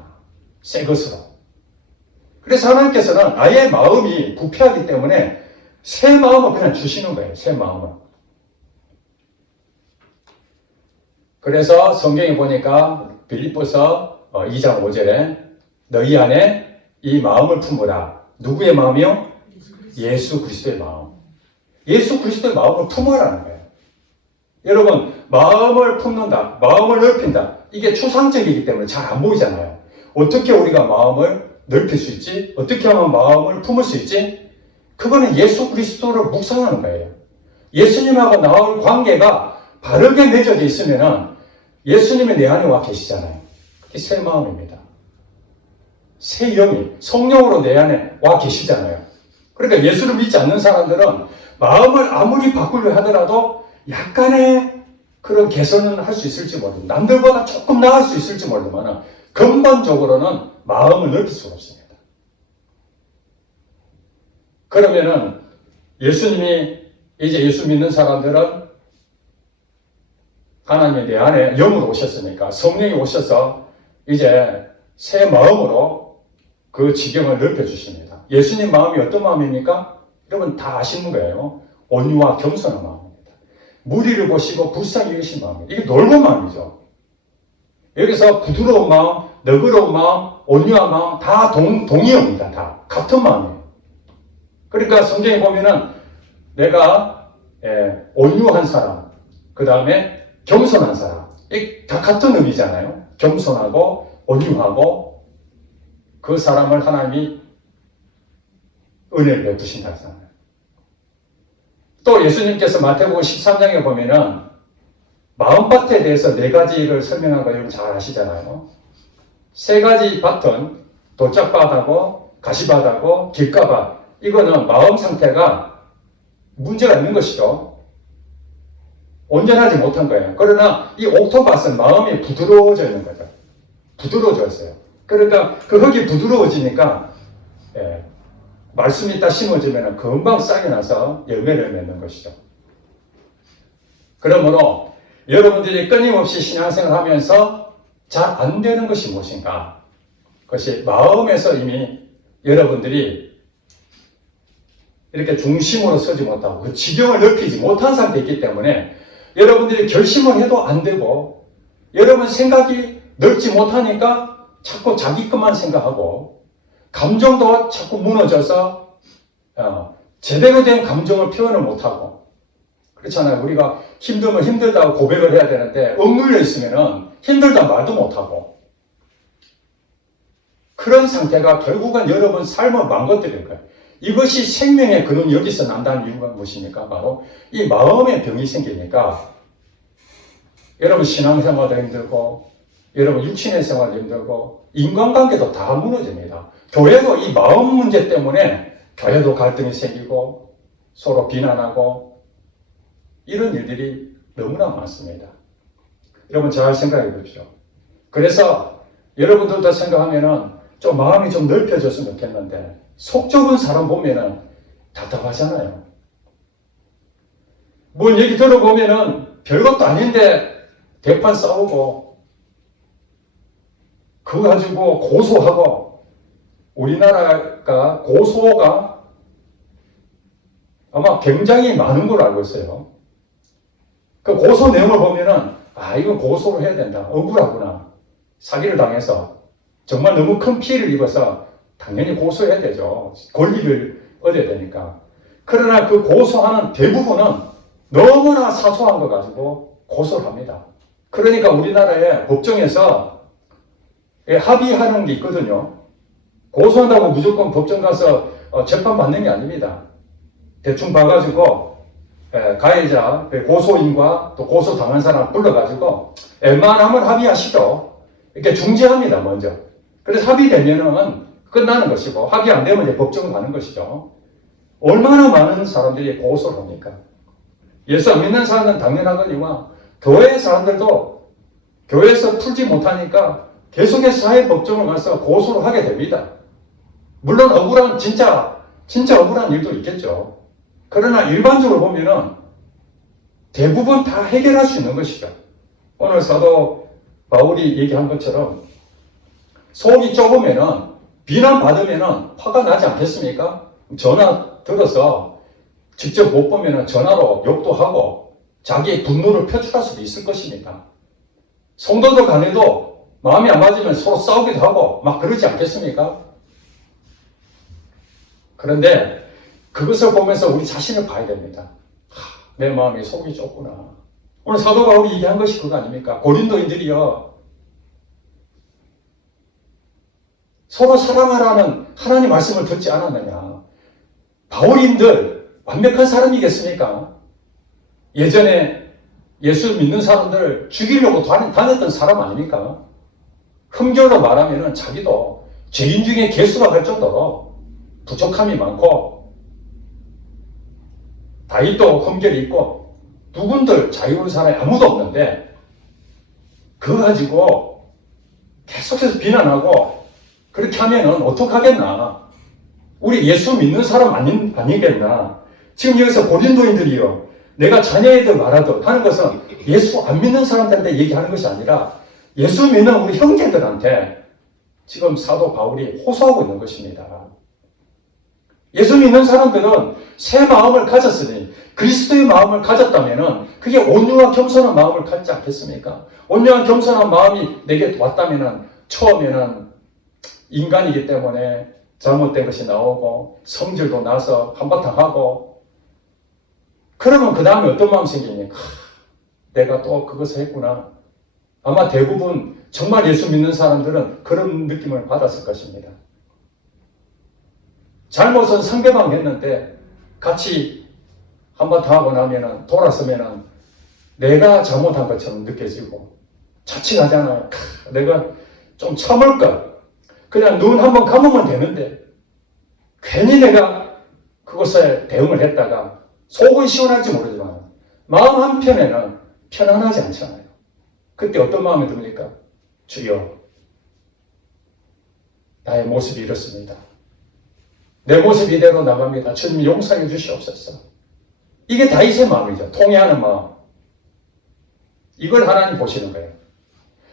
새 것으로. 그래서 하나님께서는 아예 마음이 부패하기 때문에 새 마음을 그냥 주시는 거예요. 새 마음을. 그래서 성경에 보니까 빌립보서 2장 5절에 너희 안에 이 마음을 품으라. 누구의 마음이요? 예수 그리스도의 마음. 예수 그리스도의 마음을 품으라는 거예요. 여러분, 마음을 품는다, 마음을 넓힌다. 이게 추상적이기 때문에 잘 안 보이잖아요. 어떻게 우리가 마음을 넓힐 수 있지? 어떻게 하면 마음을 품을 수 있지? 그거는 예수 그리스도를 묵상하는 거예요. 예수님하고 나올 관계가 바르게 맺어져 있으면은 예수님이 내 안에 와 계시잖아요. 그게 새 마음입니다. 새 영이 성령으로 내 안에 와 계시잖아요. 그러니까 예수를 믿지 않는 사람들은 마음을 아무리 바꾸려 하더라도 약간의 그런 개선은 할 수 있을지 모르고 남들보다 조금 나을 수 있을지 모르지만 근본적으로는 마음을 넓힐 수가 없습니다. 그러면은 예수님이 이제 예수 믿는 사람들은 하나님이 내 안에 영으로 오셨으니까 성령이 오셔서 이제 새 마음으로 그 지경을 넓혀주십니다. 예수님 마음이 어떤 마음입니까? 여러분 다 아시는 거예요. 온유와 겸손한 마음입니다. 무리를 보시고 불쌍히 여기신 마음입니다. 이게 넓은 마음이죠. 여기서 부드러운 마음, 너그러운 마음, 온유한 마음 다 동의어입니다. 다 같은 마음이에요. 그러니까 성경에 보면은 내가 온유한 사람, 그 다음에 겸손한 사람, 이 다 같은 의미잖아요. 겸손하고 온유하고 그 사람을 하나님이 은혜를 베푸신다 하잖아요. 또 예수님께서 마태복음 13장에 보면은 마음밭에 대해서 4가지를 설명한 거 여러분 잘 아시잖아요. 3가지 밭은 돌짝밭하고 가시밭하고 길가밭. 이거는 마음 상태가 문제가 있는 것이죠. 온전하지 못한 거예요. 그러나 이 옥토밭은 마음이 부드러워져 있는 거죠. 부드러워져 있어요. 그러니까 그 흙이 부드러워지니까 말씀이 딱 심어지면 금방 싹이 나서 열매를 맺는 것이죠. 그러므로 여러분들이 끊임없이 신앙생활을 하면서 잘 안 되는 것이 무엇인가? 그것이 마음에서 이미 여러분들이 이렇게 중심으로 서지 못하고 그 지경을 넓히지 못한 상태에 있기 때문에 여러분들이 결심을 해도 안 되고 여러분 생각이 넓지 못하니까 자꾸 자기 것만 생각하고 감정도 자꾸 무너져서 제대로 된 감정을 표현을 못하고 그렇잖아요. 우리가 힘들면 힘들다고 고백을 해야 되는데 억눌려 있으면 힘들다 말도 못하고 그런 상태가 결국은 여러분 삶을 망가뜨릴 거예요. 이것이 생명의 근원이 여기서 난다는 이유가 무엇입니까? 바로 이 마음의 병이 생기니까 여러분 신앙생활도 힘들고 여러분 육신의 생활도 힘들고 인간관계도 다 무너집니다. 교회도 이 마음 문제 때문에 교회도 갈등이 생기고 서로 비난하고 이런 일들이 너무나 많습니다. 여러분 잘 생각해 보십시오. 그래서 여러분들도 생각하면은 좀 마음이 좀 넓혀졌으면 좋겠는데 속 좁은 사람 보면은 답답하잖아요. 뭘 얘기 들어보면은 별것도 아닌데 대판 싸우고 그거 가지고 고소하고 우리나라가 고소가 아마 굉장히 많은 걸로 알고 있어요. 그 고소 내용을 보면은, 이건 고소를 해야 된다. 억울하구나. 사기를 당해서 정말 너무 큰 피해를 입어서 당연히 고소해야 되죠. 권리를 얻어야 되니까. 그러나 그 고소하는 대부분은 너무나 사소한 거 가지고 고소를 합니다. 그러니까 우리나라의 법정에서 합의하는 게 있거든요. 고소한다고 무조건 법정 가서 재판 받는 게 아닙니다. 대충 봐가지고 가해자, 고소인과 또 고소당한 사람 불러가지고 웬만하면 합의하시죠. 이렇게 중재합니다, 먼저. 그래서 합의되면은 끝나는 것이고, 합의 안 되면 이제 법정을 가는 것이죠. 얼마나 많은 사람들이 고소를 합니까? 예수 안 믿는 사람은 당연하거니와, 교회 사람들도 교회에서 풀지 못하니까 계속해서 사회법정을 가서 고소를 하게 됩니다. 물론 억울한, 진짜 억울한 일도 있겠죠. 그러나 일반적으로 보면은 대부분 다 해결할 수 있는 것이죠. 오늘 사도 바울이 얘기한 것처럼 속이 좁으면은 비난받으면은 화가 나지 않겠습니까? 전화 들어서 직접 못 보면은 전화로 욕도 하고 자기의 분노를 표출할 수도 있을 것입니다. 성도들 간에도 마음이 안 맞으면 서로 싸우기도 하고 막 그러지 않겠습니까? 그런데 그것을 보면서 우리 자신을 봐야 됩니다. 내 마음이 속이 좁구나. 오늘 사도 바울이 얘기한 것이 그거 아닙니까? 고린도인들이요, 서로 사랑하라는 하나님 말씀을 듣지 않았느냐. 바울인들 완벽한 사람이겠습니까? 예전에 예수 믿는 사람들 죽이려고 다녔던 사람 아닙니까? 흠결로 말하면 자기도 죄인 중에 개수가 갈 정도로 부족함이 많고, 다윗도 흠결이 있고 누군들 자유로운 사람이 아무도 없는데 그거 가지고 계속해서 비난하고 그렇게 하면은 어떡하겠나. 우리 예수 믿는 사람 아니겠나. 지금 여기서 고린도인들이요, 내가 자녀애들 말하듯 하는 것은 예수 안 믿는 사람들한테 얘기하는 것이 아니라 예수 믿는 우리 형제들한테 지금 사도 바울이 호소하고 있는 것입니다. 예수 믿는 사람들은 새 마음을 가졌으니, 그리스도의 마음을 가졌다면 그게 온유와 겸손한 마음을 갖지 않겠습니까? 온유와 겸손한 마음이 내게 왔다면 처음에는 인간이기 때문에 잘못된 것이 나오고 성질도 나서 한바탕 하고, 그러면 그 다음에 어떤 마음이 생기니까 내가 또 그것을 했구나. 아마 대부분 정말 예수 믿는 사람들은 그런 느낌을 받았을 것입니다. 잘못은 상대방 했는데 같이 한바탕 하고 나면은 돌아서면은 내가 잘못한 것처럼 느껴지고 자책하잖아요. 내가 좀 참을 걸. 그냥 눈 한번 감으면 되는데 괜히 내가 그것에 대응을 했다가 속은 시원할지 모르지만 마음 한편에는 편안하지 않잖아요. 그때 어떤 마음이 듭니까? 주여, 나의 모습이 이렇습니다. 내 모습 이대로 나갑니다. 주님 용서해 주시옵소서. 이게 다윗의 마음이죠. 통회하는 마음. 이걸 하나님 보시는 거예요.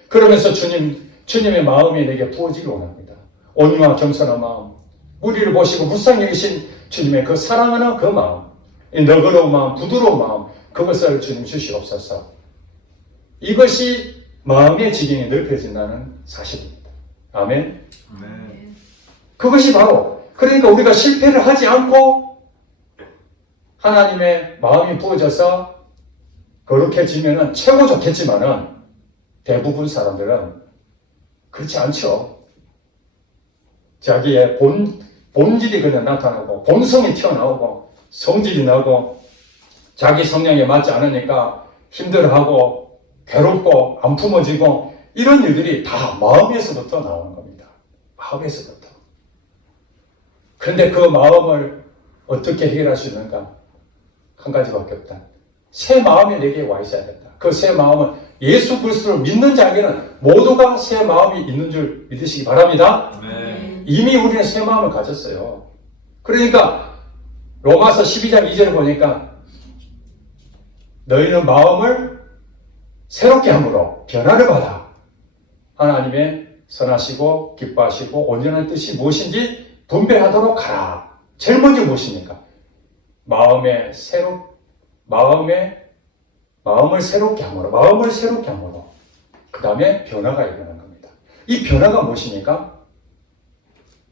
그러면서 주님의 마음이 내게 부어지기 원합니다. 온유와 겸손한 마음, 우리를 보시고 불쌍히 여기신 주님의 그 사랑하는 그 마음, 이 너그러운 마음, 부드러운 마음, 그것을 주님 주시옵소서. 이것이 마음의 지경이 넓혀진다는 사실입니다. 아멘. 그것이 바로, 그러니까 우리가 실패를 하지 않고 하나님의 마음이 부어져서 거룩해지면 최고 좋겠지만은 대부분 사람들은 그렇지 않죠. 자기의 본질이 그냥 나타나고 본성이 튀어나오고 성질이 나고 자기 성향에 맞지 않으니까 힘들어하고 괴롭고 안 품어지고 이런 일들이 다 마음에서부터 나오는 겁니다. 마음에서부터. 그런데 그 마음을 어떻게 해결할 수 있는가? 한 가지밖에 없다. 새 마음이 내게 와 있어야 된다. 그 새 마음은 예수 그리스도를 믿는 자에게는 모두가 새 마음이 있는 줄 믿으시기 바랍니다. 네. 이미 우리는 새 마음을 가졌어요. 그러니까 로마서 12장 2절을 보니까 너희는 마음을 새롭게 함으로 변화를 받아 하나님의 선하시고 기뻐하시고 온전한 뜻이 무엇인지 분별하도록 하라. 제일 먼저 무엇입니까? 마음을 새롭게 함으로 그 다음에 변화가 일어나는 겁니다. 이 변화가 무엇입니까?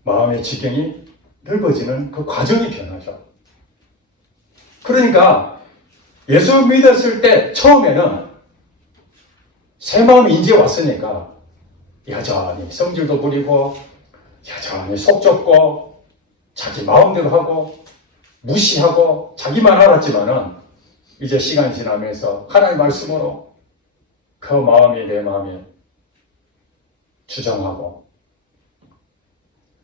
마음의 지경이 넓어지는 그 과정이 변화죠. 그러니까 예수 믿었을 때 처음에는 새 마음이 이제 왔으니까 여전히 성질도 부리고 여전히 속 좁고 자기 마음대로 하고 무시하고 자기만 알았지만은 이제 시간이 지나면서 하나님의 말씀으로 그 마음이 내 마음이 주장하고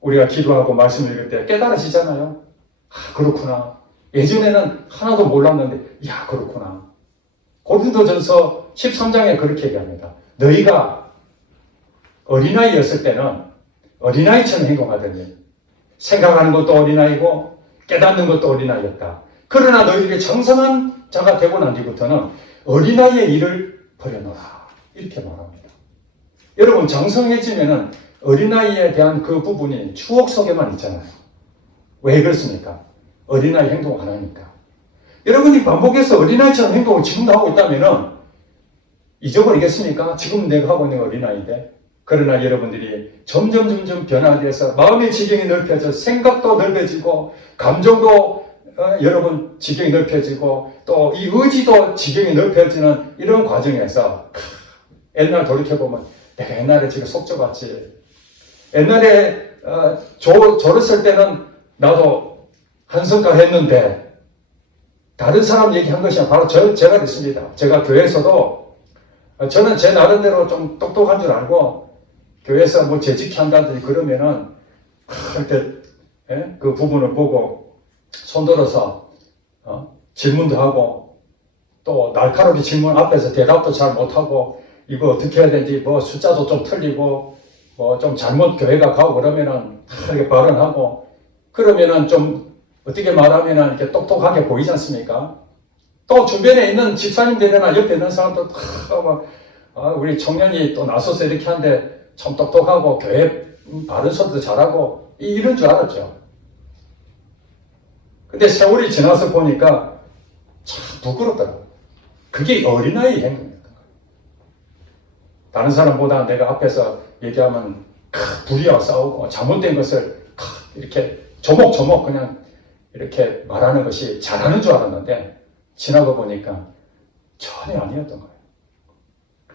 우리가 기도하고 말씀을 읽을 때 깨달아지잖아요. 아, 그렇구나. 예전에는 하나도 몰랐는데 야, 그렇구나. 고린도전서 13장에 그렇게 얘기합니다. 너희가 어린아이였을 때는 어린아이처럼 행동하더니 생각하는 것도 어린아이고 깨닫는 것도 어린아이였다. 그러나 너희들이 장성한 자가 되고 난 뒤부터는 어린아이의 일을 버려놓으라. 이렇게 말합니다. 여러분, 장성해지면은 어린아이에 대한 그 부분이 추억 속에만 있잖아요. 왜 그렇습니까? 어린아이 행동 안 하니까. 여러분이 반복해서 어린아이처럼 행동을 지금도 하고 있다면은 잊어버리겠습니까? 지금 내가 하고 있는 어린아이인데. 그러나 여러분들이 점점 변화돼서 마음의 지경이 넓혀져 생각도 넓어지고 감정도 여러분 지경이 넓혀지고 또 이 의지도 지경이 넓혀지는 이런 과정에서 옛날 돌이켜보면 내가 옛날에 지금 속 좁았지. 옛날에 졸았을 때는 나도 한성깔 했는데 다른 사람 얘기한 것이 바로 제가 됐습니다. 제가 교회에서도 저는 제 나름대로 좀 똑똑한 줄 알고 교회에서 뭐 재직히 한다든지 그러면은 그때 그 부분을 보고 손들어서 질문도 하고 또 날카롭게 질문 앞에서 대답도 잘 못하고 이거 어떻게 해야 되는지 뭐 숫자도 좀 틀리고 뭐 좀 잘못 교회가 가고 그러면은 이렇게 발언하고 그러면은 좀 어떻게 말하면은 이렇게 똑똑하게 보이지 않습니까? 또 주변에 있는 집사님들이나 옆에 있는 사람도 우리 청년이 또 나서서 이렇게 하는데 참 똑똑하고 교회 바른 소리도 잘하고 이런 줄 알았죠. 근데 세월이 지나서 보니까 참 부끄럽더라고요. 그게 어린아이 행동이었던 거예요. 다른 사람보다 내가 앞에서 얘기하면 불의와 싸우고 잘못된 것을 이렇게 조목조목 그냥 이렇게 말하는 것이 잘하는 줄 알았는데 지나고 보니까 전혀 아니었던 거예요.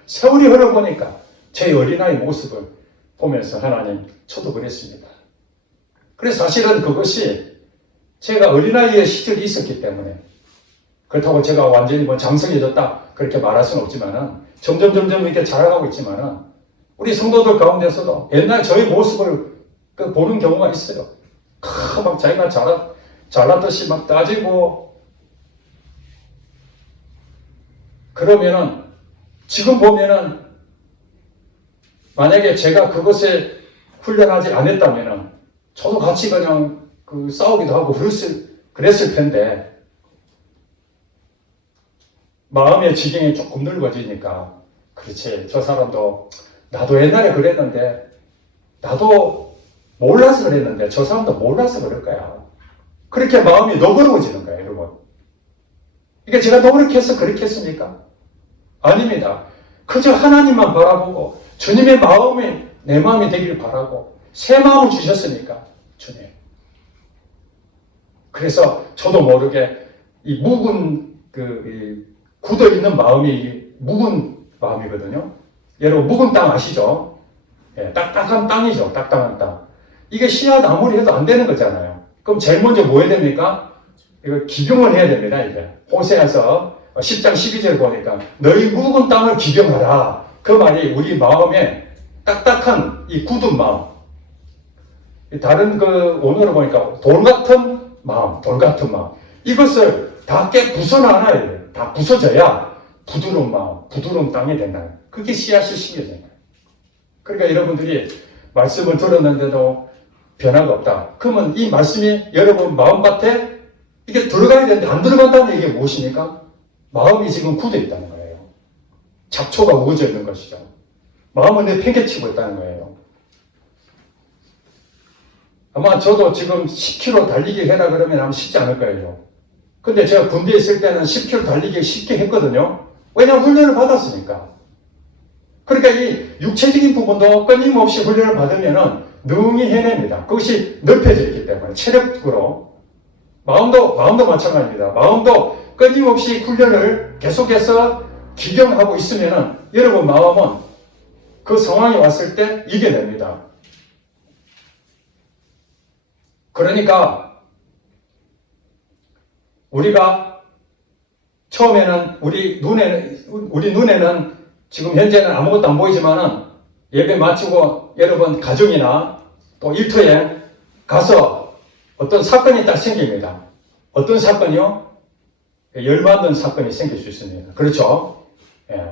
세월이 흘러보니까 제 어린아이 모습을 보면서 하나님 저도 그랬습니다. 그래서 사실은 그것이 제가 어린아이의 시절이 있었기 때문에 그렇다고 제가 완전히 뭐 장성해졌다 그렇게 말할 수는 없지만은 점점 이렇게 자라가고 있지만은 우리 성도들 가운데서도 옛날 저의 모습을 보는 경우가 있어요. 막 자기가 잘났듯이 막 따지고 그러면은 지금 보면은 만약에 제가 그것에 훈련하지 않았다면은 저도 같이 그냥 싸우기도 하고 그랬을 텐데 마음의 지경이 조금 넓어지니까 그렇지 저 사람도 나도 옛날에 그랬는데 나도 몰라서 그랬는데 저 사람도 몰라서 그럴 거야. 그렇게 마음이 너그러워지는 거예요, 여러분. 이게 제가 노력해서 그렇게 했습니까? 아닙니다. 그저 하나님만 바라보고 주님의 마음이 내 마음이 되길 바라고 새 마음을 주셨으니까 주님. 그래서 저도 모르게 이 묵은 굳어 있는 마음이 묵은 마음이거든요. 여러분 묵은 땅 아시죠? 예, 딱딱한 땅이죠. 딱딱한 땅. 이게 씨앗 아무리 해도 안 되는 거잖아요. 그럼 제일 먼저 뭐 해야 됩니까? 이거 기경을 해야 됩니다. 이제 호세아서 10장 12절 보니까 너희 묵은 땅을 기경하라. 그 말이 우리 마음에 딱딱한 이 굳은 마음. 다른 오늘을 보니까 돌 같은 마음. 이것을 다 부숴놔야 돼요. 다 부서져야 부드러운 마음, 부드러운 땅이 된다. 그게 씨앗이 심겨져요. 그러니까 여러분들이 말씀을 들었는데도 변화가 없다. 그러면 이 말씀이 여러분 마음밭에 이게 들어가야 되는데 안 들어간다는 얘기가 무엇입니까? 마음이 지금 굳어 있다는 거예요. 잡초가 우거져 있는 것이죠. 마음은 내 팽개치고 있다는 거예요. 아마 저도 지금 10km 달리기 해라 그러면 아마 쉽지 않을 거예요. 근데 제가 군대에 있을 때는 10km 달리기 쉽게 했거든요. 왜냐하면 훈련을 받았으니까. 그러니까 이 육체적인 부분도 끊임없이 훈련을 받으면 능히 해냅니다. 그것이 넓혀져 있기 때문에 체력으로. 마음도 마찬가지입니다. 마음도 끊임없이 훈련을 계속해서 기경하고 있으면 여러분 마음은 그 상황이 왔을 때 이겨냅니다. 그러니까 우리가 처음에는 우리 눈에는 지금 현재는 아무것도 안 보이지만은 예배 마치고 여러분 가정이나 또 일터에 가서 어떤 사건이 딱 생깁니다. 어떤 사건이요? 열받는 사건이 생길 수 있습니다. 그렇죠? 예.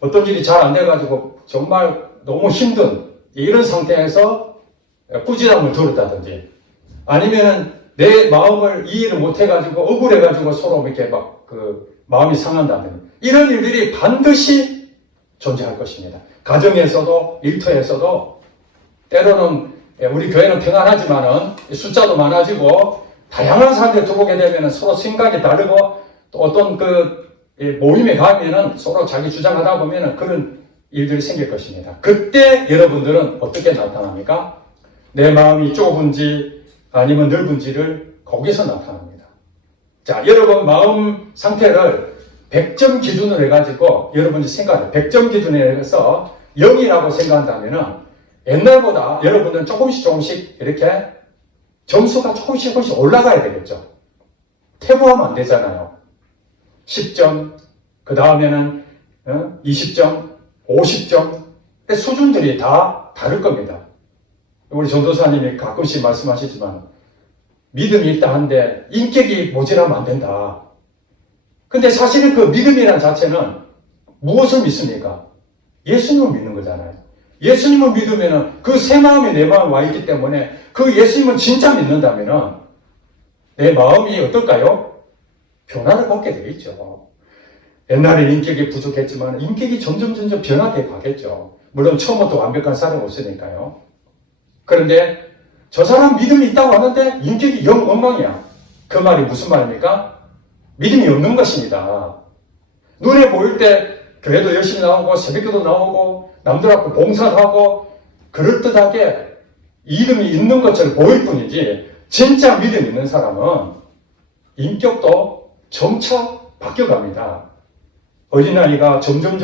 어떤 일이 잘 안 돼가지고 정말 너무 힘든 이런 상태에서 꾸지람을 들었다든지 아니면은 내 마음을 이해를 못 해가지고 억울해가지고 서로 이렇게 막 마음이 상한다든지 이런 일들이 반드시 존재할 것입니다. 가정에서도 일터에서도 때로는 우리 교회는 평안하지만은 숫자도 많아지고 다양한 사람들 들어오게 되면 서로 생각이 다르고 또 어떤 모임에 가면은 서로 자기 주장하다 보면은 그런 일들이 생길 것입니다. 그때 여러분들은 어떻게 나타납니까? 내 마음이 좁은지 아니면 넓은지를 거기서 나타납니다. 자, 여러분 마음 상태를 100점 기준으로 해가지고 여러분이 생각해요. 100점 기준으로 해서 0이라고 생각한다면 옛날보다 여러분들은 조금씩 이렇게 점수가 조금씩 올라가야 되겠죠. 퇴보하면 안 되잖아요. 10점, 그 다음에는 20점, 50점. 수준들이 다 다를 겁니다. 우리 전도사님이 가끔씩 말씀하시지만 믿음이 있다 한데 인격이 모자라면 안 된다. 근데 사실은 그 믿음이라는 자체는 무엇을 믿습니까? 예수님을 믿는 거잖아요. 예수님을 믿으면 그 새 마음이 내 마음에 와 있기 때문에 그 예수님을 진짜 믿는다면 내 마음이 어떨까요? 변화를 받게 되어 있죠. 옛날에 인격이 부족했지만 인격이 점점 변화되어 가겠죠. 물론 처음부터 완벽한 사람이 없으니까요. 그런데 저 사람 믿음이 있다고 하는데 인격이 영 엉망이야. 그 말이 무슨 말입니까? 믿음이 없는 것입니다. 눈에 보일 때 교회도 열심히 나오고 새벽기도 나오고 남들 앞에 봉사도 하고 그럴듯하게 이름이 있는 것처럼 보일 뿐이지 진짜 믿음 있는 사람은 인격도 점차 바뀌어갑니다. 어린아이가 점점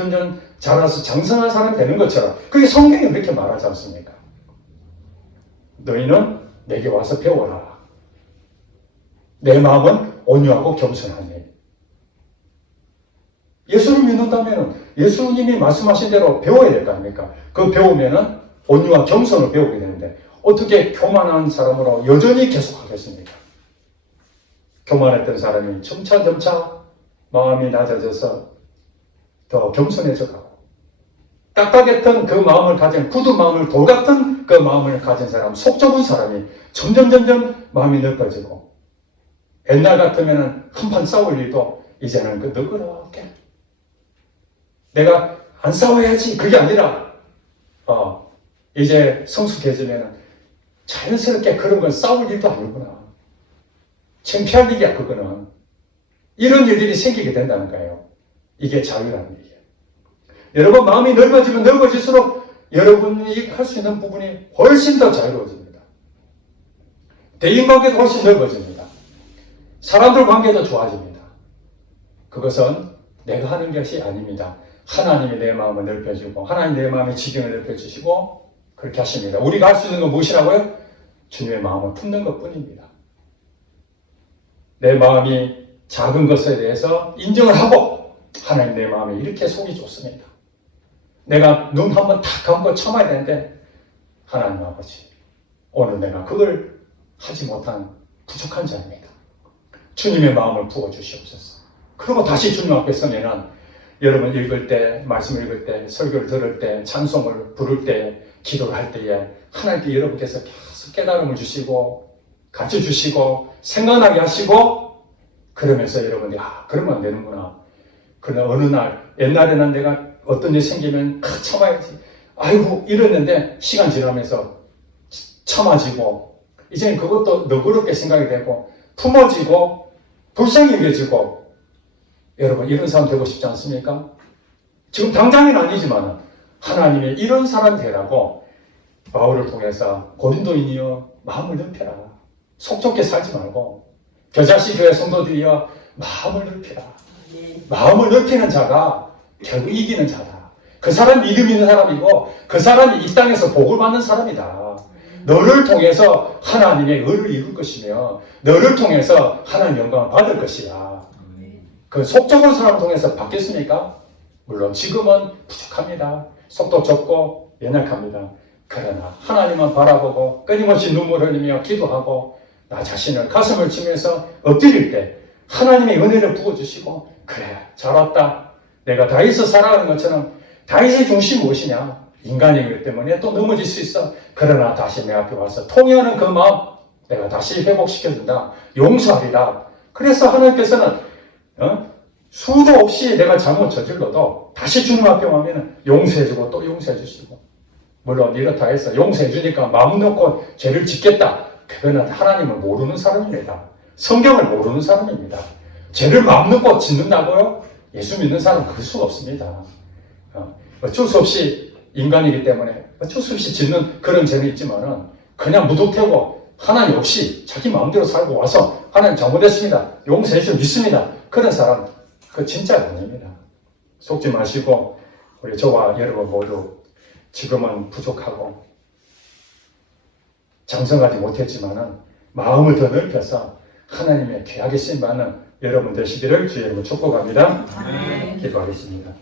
자라서 장성한 사람이 되는 것처럼 그게 성경이 그렇게 말하지 않습니까? 너희는 내게 와서 배워라. 내 마음은 온유하고 겸손하니. 예수를 믿는다면 예수님이 말씀하신 대로 배워야 될 거 아닙니까? 그 배우면은 온유와 겸손을 배우게 되는데 어떻게 교만한 사람으로 여전히 계속하겠습니까? 교만했던 사람이 점차 마음이 낮아져서 더 겸손해져 가고 딱딱했던 그 마음을 가진 굳은 마음을 돌 같은 그 마음을 가진 사람, 속 좁은 사람이 점점 마음이 넓어지고 옛날 같으면 한판 싸울 일도 이제는 너그럽게 내가 안 싸워야지 그게 아니라 이제 성숙해지면 자연스럽게 그런 건 싸울 일도 아니구나. 창피할 일이야 그거는. 이런 일들이 생기게 된다는 거예요. 이게 자유라는 얘기예요. 여러분 마음이 넓어지면 넓어질수록 여러분이 할 수 있는 부분이 훨씬 더 자유로워집니다. 대인관계도 훨씬 넓어집니다. 사람들 관계도 좋아집니다. 그것은 내가 하는 것이 아닙니다. 하나님이 내 마음을 넓혀주고 하나님 내 마음의 지경을 넓혀주시고 그렇게 하십니다. 우리가 할 수 있는 건 무엇이라고요? 주님의 마음을 품는 것뿐입니다. 내 마음이 작은 것에 대해서 인정을 하고 하나님 내 마음에 이렇게 속이 좋습니다. 내가 눈 한번 탁 감고 참아야 되는데 하나님 아버지 오늘 내가 그걸 하지 못한 부족한 자입니다. 주님의 마음을 부어주시옵소서. 그리고 다시 주님 앞에 서면은 여러분 읽을 때, 말씀을 읽을 때, 설교를 들을 때, 찬송을 부를 때, 기도를 할 때에 하나님께 여러분께서 계속 깨달음을 주시고 가르쳐주시고 생각나게 하시고 그러면서 여러분이 그러면 안 되는구나. 그러나 어느 날 옛날에는 내가 어떤 일 생기면 참아야지. 아이고 이랬는데 시간 지나면서 참아지고 이제는 그것도 너그럽게 생각이 되고 품어지고 불쌍히 여겨지고 여러분 이런 사람 되고 싶지 않습니까? 지금 당장은 아니지만 하나님의 이런 사람 되라고 바울을 통해서 고린도인이여 마음을 넓혀라. 속 좁게 살지 말고 겨자씨 교회 성도들이여 마음을 넓혀라. 마음을 넓히는 자가 결국 이기는 자다. 그 사람이 믿음 있는 사람이고 그 사람이 이 땅에서 복을 받는 사람이다. 너를 통해서 하나님의 의를 이룰 것이며 너를 통해서 하나님 영광을 받을 것이야. 그 속 좁은 사람을 통해서 받겠습니까? 물론 지금은 부족합니다. 속도 좁고 연약합니다. 그러나 하나님만 바라보고 끊임없이 눈물 흘리며 기도하고 나 자신을 가슴을 치면서 엎드릴 때 하나님의 은혜를 부어주시고 그래 잘 왔다. 내가 다윗을 살아가는 것처럼 다윗의 중심이 무엇이냐? 인간이기 때문에 또 넘어질 수 있어. 그러나 다시 내 앞에 와서 통회하는 그 마음 내가 다시 회복시켜준다. 용서하리라. 그래서 하나님께서는 수도 없이 내가 잘못 저질러도 다시 주님 앞에 오면 용서해주고 또 용서해주시고 물론 이렇다 해서 용서해주니까 마음 놓고 죄를 짓겠다. 그거는 하나님을 모르는 사람입니다. 성경을 모르는 사람입니다. 죄를 마음 놓고 짓는다고요? 예수 믿는 사람은 그럴 수가 없습니다. 어쩔 수 없이 인간이기 때문에 어쩔 수 없이 짓는 그런 죄는 있지만은 그냥 무도태고 하나님 없이 자기 마음대로 살고 와서 하나님 잘못했습니다. 용서해 주시면 믿습니다. 그런 사람 그 진짜 아닙니다. 속지 마시고 우리 저와 여러분 모두 지금은 부족하고 장성하지 못했지만은 마음을 더 넓혀서 하나님의 귀하게 쓰임받는 여러분 되시기를 주의 이름으로 축복합니다. 기도하겠습니다.